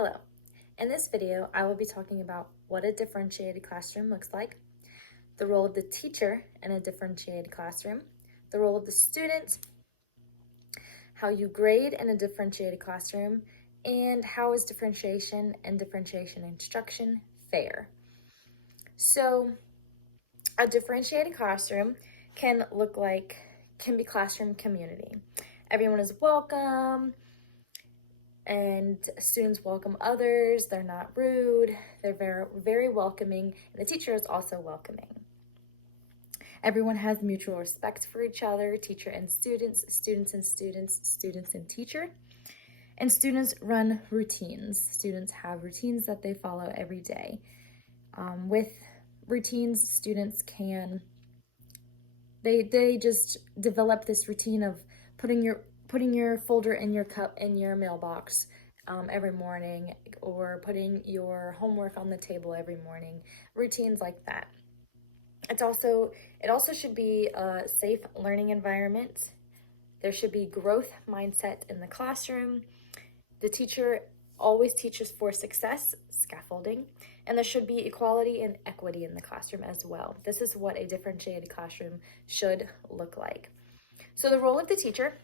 Hello. In this video, I will be talking about what a differentiated classroom looks like, the role of the teacher in a differentiated classroom, the role of the student, how you grade in a differentiated classroom, and how is differentiation and differentiation instruction fair. So, a differentiated classroom can be classroom community. Everyone is welcome, and students welcome others. They're not rude. They're very, very welcoming. And the teacher is also welcoming. Everyone has mutual respect for each other, teacher and students, students and students, students and teacher. And students run routines. Students have routines that they follow every day. With routines, students they just develop this routine of putting your folder in your cup in your mailbox every morning, or putting your homework on the table every morning. Routines like that. It also should be a safe learning environment. There should be growth mindset in the classroom. The teacher always teaches for success, scaffolding, and there should be equality and equity in the classroom as well. This is what a differentiated classroom should look like. So the role of the teacher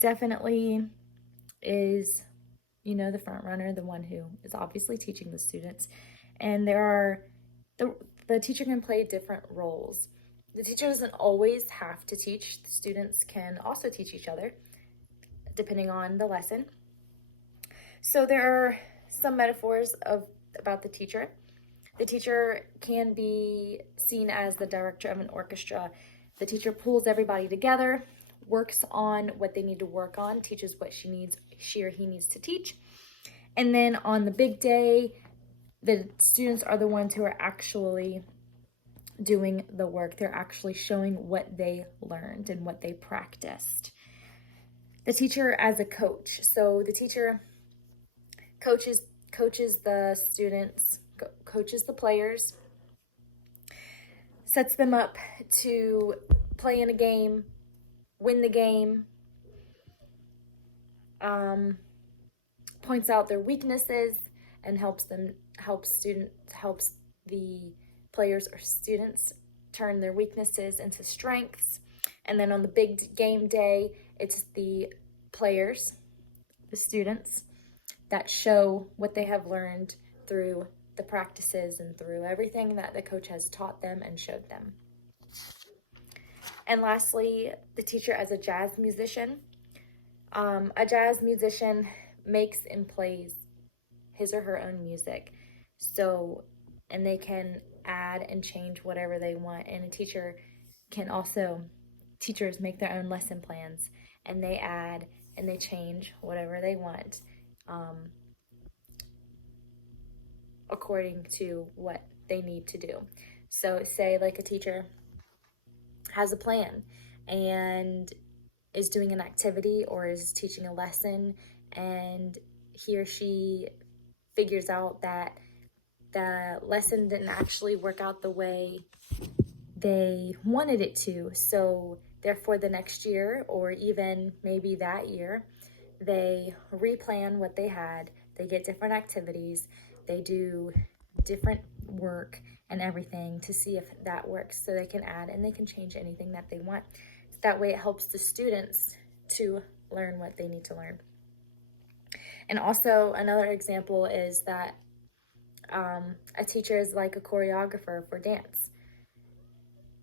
definitely is, the front runner, the one who is obviously teaching the students. And the teacher can play different roles. The teacher doesn't always have to teach. The students can also teach each other, depending on the lesson. So there are some metaphors about the teacher. The teacher can be seen as the director of an orchestra. The teacher pulls everybody together, works on what they need to work on, teaches what she or he needs to teach. And then on the big day, the students are the ones who are actually doing the work. They're actually showing what they learned and what they practiced. The teacher as a coach. So the teacher coaches the students, coaches the players, sets them up to play in a game, win the game, points out their weaknesses, and helps the players or students turn their weaknesses into strengths. And then on the big game day, it's the players, the students, that show what they have learned through the practices and through everything that the coach has taught them and showed them. And lastly, the teacher as a jazz musician. A jazz musician makes and plays his or her own music. And they can add and change whatever they want. And teachers make their own lesson plans, and they add and they change whatever they want, according to what they need to do. So say like a teacher has a plan and is doing an activity or is teaching a lesson, and he or she figures out that the lesson didn't actually work out the way they wanted it to. So therefore the next year, or even maybe that year, they replan what they had. They get different activities. They do different work and everything to see if that works. So they can add and they can change anything that they want. That way it helps the students to learn what they need to learn. And also another example is that a teacher is like a choreographer for dance.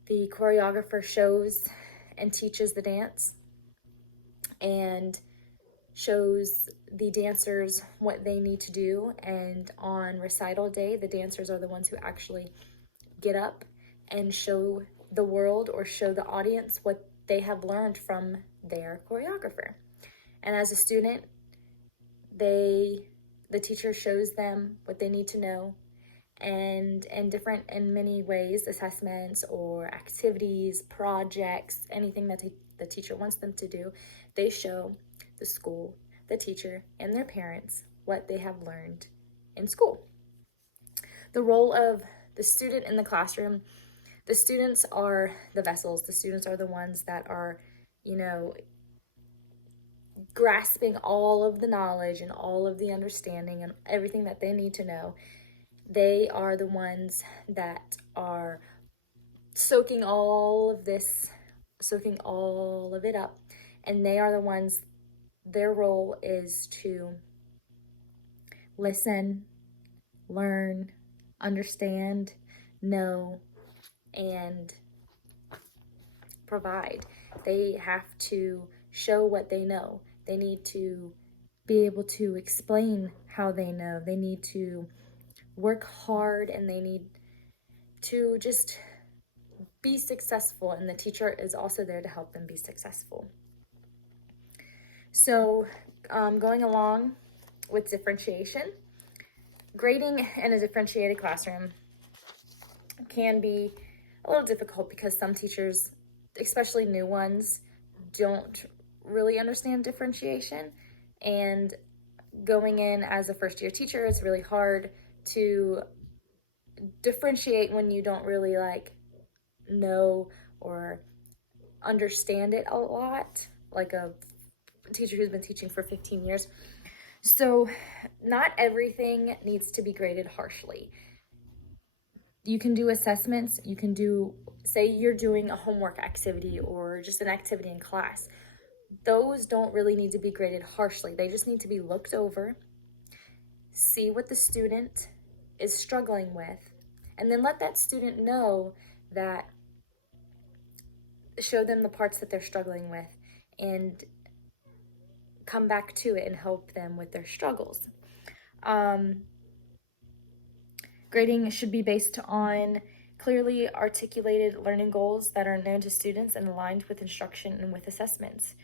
The choreographer shows and teaches the dance and shows the dancers what they need to do. And on recital day, the dancers are the ones who actually get up and show the world or show the audience what they have learned from their choreographer. And as a student, the teacher shows them what they need to know, and in many ways, assessments or activities, projects, anything that the teacher wants them to do, they show the school, the teacher, and their parents what they have learned in school. The role of the student in the classroom. The students are the vessels. The students are the ones that are, grasping all of the knowledge and all of the understanding and everything that they need to know. They are the ones that are soaking all of this, soaking all of it up. And they are the ones, their role is to listen, learn, understand, know, and provide. They have to show what they know. They need to be able to explain how they know. They need to work hard, and they need to just be successful, and the teacher is also there to help them be successful. So going along with differentiation, grading in a differentiated classroom can be a little difficult because some teachers, especially new ones, don't really understand differentiation. And going in as a first-year teacher, it's really hard to differentiate when you don't really know or understand it a lot, like a teacher who's been teaching for 15 years. So not everything needs to be graded harshly. You can do assessments. You can do, say you're doing a homework activity or just an activity in class. Those don't really need to be graded harshly. They just need to be looked over, see what the student is struggling with, and then let that student know that, show them the parts that they're struggling with, and come back to it and help them with their struggles. Grading should be based on clearly articulated learning goals that are known to students and aligned with instruction and with assessments.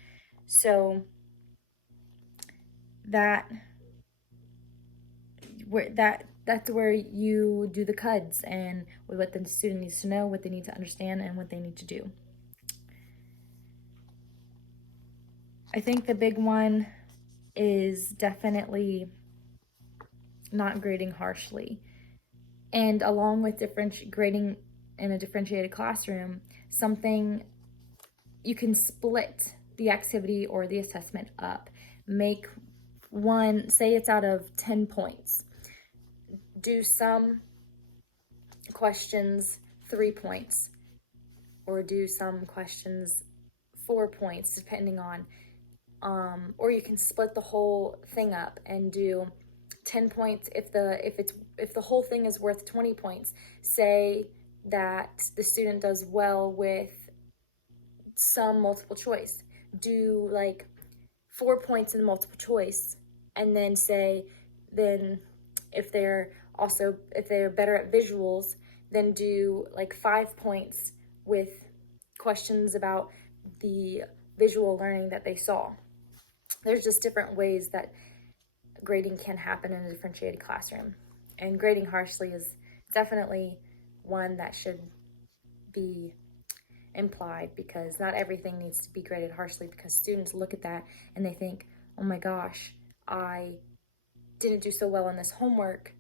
So that's where you do the CUDs and what the student needs to know, what they need to understand, and what they need to do. I think the big one is definitely not grading harshly. And along with grading in a differentiated classroom, you can split the activity or the assessment up. Make one, say it's out of 10 points. Do some questions 3 points, or do some questions 4 points, depending on, or you can split the whole thing up and do 10 points if the whole thing is worth 20 points. Say that the student does well with some multiple choice. Do 4 points in multiple choice, and then if they're better at visuals, then do 5 points with questions about the visual learning that they saw. There's just different ways that grading can happen in a differentiated classroom. And grading harshly is definitely one that should be implied, because not everything needs to be graded harshly, because students look at that and they think, oh my gosh, I didn't do so well on this homework,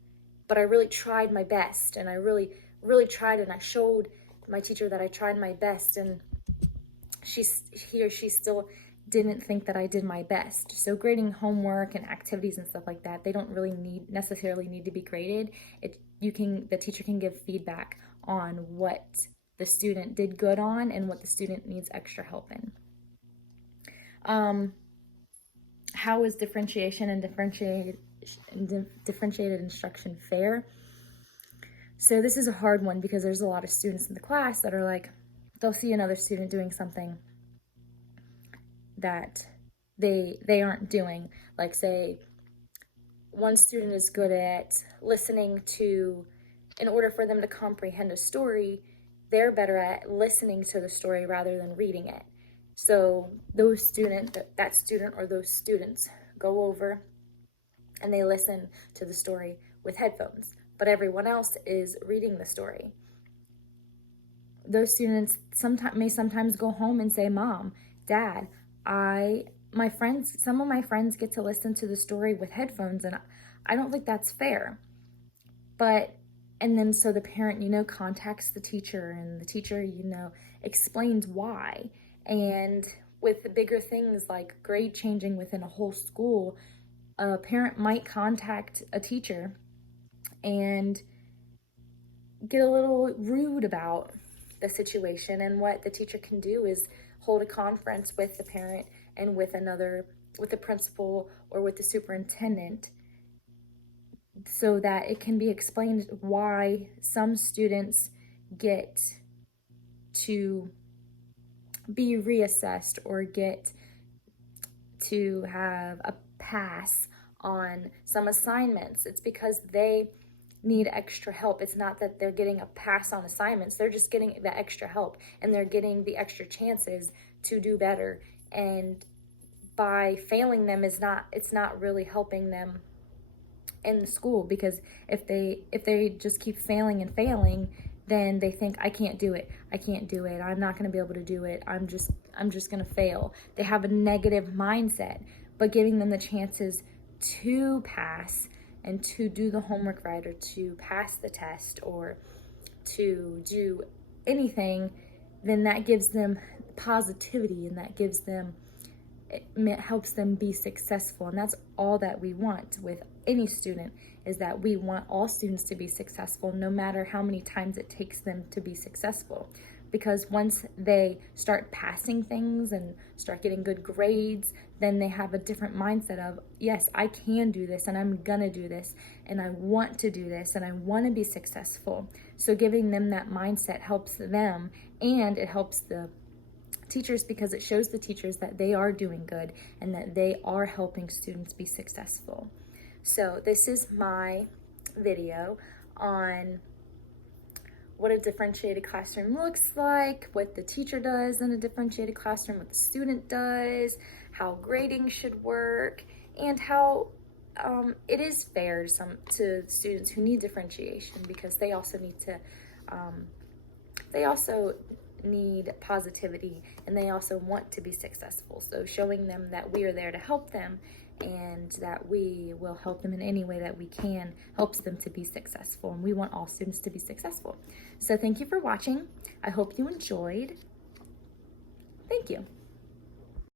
but I really tried my best, and I really tried, and I showed my teacher that I tried my best, and he or she still didn't think that I did my best. So grading homework and activities and stuff like that, they don't really necessarily need to be graded. The teacher can give feedback on what the student did good on and what the student needs extra help in. How is differentiation and differentiated instruction fair? So this is a hard one, because there's a lot of students in the class that are they'll see another student doing something that they aren't doing. Say one student is good at listening to, in order for them to comprehend a story, they're better at listening to the story rather than reading it. So that student or those students go over and they listen to the story with headphones, but everyone else is reading the story. Those students may sometimes go home and say, Mom, Dad, some of my friends get to listen to the story with headphones, and I don't think that's fair. And then so the parent, contacts the teacher, and the teacher, explains why. And with the bigger things like grade changing within a whole school, a parent might contact a teacher and get a little rude about the situation, and what the teacher can do is hold a conference with the parent and with the principal or with the superintendent, so that it can be explained why some students get to be reassessed or get to have a pass on some assignments. It's because they need extra help. It's not that they're getting a pass on assignments, they're just getting the extra help, and they're getting the extra chances to do better. And by failing them, it's not really helping them in the school, because if they just keep failing and failing, then they think, I can't do it, I'm not going to be able to do it, I'm just going to fail. They have a negative mindset. But giving them the chances to pass and to do the homework right, or to pass the test, or to do anything, then that gives them positivity, and that gives them, it helps them be successful. And that's all that we want with any student, is that we want all students to be successful, no matter how many times it takes them to be successful. Because once they start passing things and start getting good grades, then they have a different mindset of, yes, I can do this, and I'm gonna do this, and I want to do this, and I want to be successful. So giving them that mindset helps them, and it helps the teachers, because it shows the teachers that they are doing good and that they are helping students be successful. So this is my video on what a differentiated classroom looks like, what the teacher does in a differentiated classroom, what the student does, how grading should work, and how it is fair to students who need differentiation, because they also need positivity, and they also want to be successful. So showing them that we are there to help them, and that we will help them in any way that we can, helps them to be successful. And we want all students to be successful. So thank you for watching. I hope you enjoyed. Thank you.